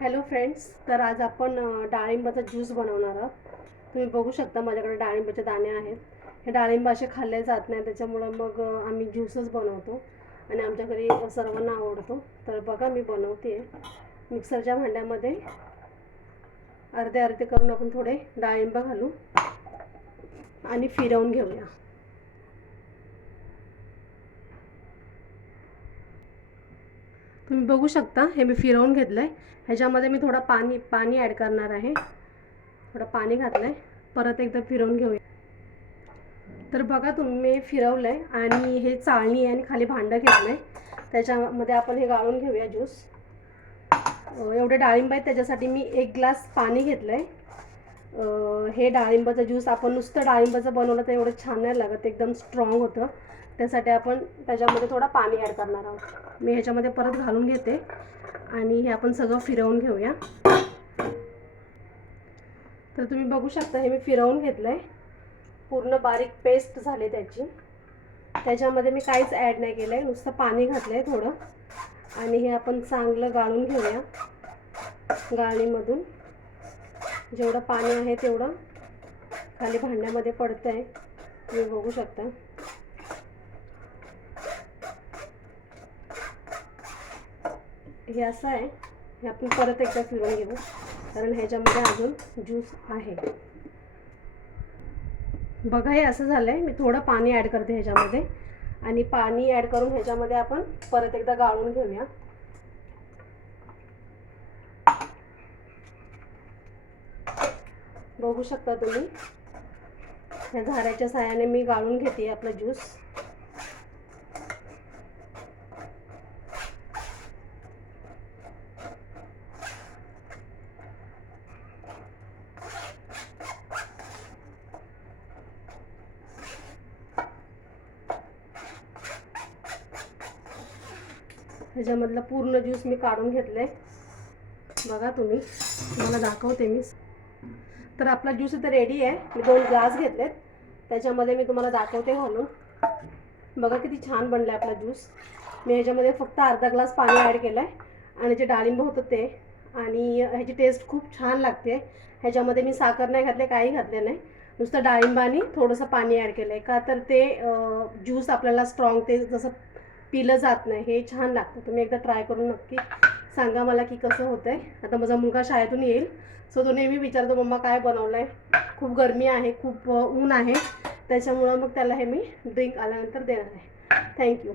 Hello friends, तर आज आपण डाळिंबाचा ज्यूस बनवणार आहोत. तुम्ही बघू शकता माझ्याकडे डाळिंबाचे दाणे आहेत. हे डाळिंब असे खाल्ले जात नाही, त्याच्यामुळं मग आम्ही ज्यूसच बनवतो आणि आमच्या घरी सर्वांना आवडतो. तर बघा मी बनवते. मिक्सरच्या भांड्यामध्ये अर्धे अर्धे करून आपण थोडे डाळिंब घालू आणि फिरवून घेऊया. तुम्ही बघू शकता हे मी फिरवून घेतलं आहे. ह्याच्यामध्ये मी थोडा पाणी ॲड करणार आहे. थोडं पाणी घातलं आहे, परत एकदा फिरवून घेऊया. तर बघा तुम्ही फिरवलं आहे आणि हे चाळणी आहे आणि खाली भांडं घेतलं आहे. त्याच्यामध्ये आपण हे गाळून घेऊया ज्यूस. एवढे डाळिंब आहेत त्याच्यासाठी मी 1 ग्लास पाणी घेतलं आहे. हे डाळिंबाचं ज्यूस आपण नुसतं डाळिंबाचं बनवलं तर एवढं छान नाही लागत, एकदम स्ट्रॉंग होतं. त्यासाठी आपण त्याच्यामध्ये थोडं पाणी ॲड करणार आहोत. मी ह्याच्यामध्ये परत घालून घेते आणि हे आपण सगळं फिरवून घेऊया. तर तुम्ही बघू शकता हे मी फिरवून घेतलं आहे. पूर्ण बारीक पेस्ट झाले त्याची. त्याच्यामध्ये मी काहीच ॲड नाही केलं आहे, नुसतं पाणी घातलं आहे थोडं आणि हे आपण चांगलं गाळून घेऊया. गाळणीमधून जेवढं पाणी आहे तेवढं खाली भांड्यामध्ये पडतं आहे, तुम्ही बघू शकता. हे असं आहे. हे आपण परत एकदा फिरवून घेऊ कारण ह्याच्यामध्ये अजून ज्यूस आहे. बघा हे असं झालं आहे. मी थोडं पाणी ॲड करते ह्याच्यामध्ये आणि पाणी ॲड करून ह्याच्यामध्ये आपण परत एकदा गाळून घेऊया. बघू शकता तुम्ही, ह्या झाऱ्याच्या साहाय्याने मी गाळून घेते आपला ज्यूस. ह्याच्यामधला पूर्ण ज्यूस मी काढून घेतलं आहे. बघा तुम्ही, तुम्हाला दाखवते मी. तर आपला ज्यूस इथं रेडी आहे. मी 2 ग्लास घेतलेत, त्याच्यामध्ये मी तुम्हाला दाखवते घालून. बघा किती छान बनला आपला ज्यूस. मी ह्याच्यामध्ये फक्त अर्धा ग्लास पाणी ॲड केलं आहे आणि जे डाळिंब होतं ते, आणि ह्याची टेस्ट खूप छान लागते. ह्याच्यामध्ये मी साखर नाही घातले, काही घातले नाही, नुसतं डाळिंब आणि थोडंसं पाणी ॲड केलं आहे. का तर ते ज्यूस आपल्याला स्ट्रॉंग, ते जसं पिलं जात नाही, हे छान लागतं. तुम्ही एकदा ट्राय करून नक्की सांगा मला की कसं होतं आहे. आता माझा मुलगा शाळेतून येईल, सो तो नेहमी विचारतो मम्मा काय बनवलं आहे. खूप गरमी आहे, खूप ऊन आहे, त्याच्यामुळं मग त्याला हे मी ड्रिंक आल्यानंतर देणार आहे. थँक्यू.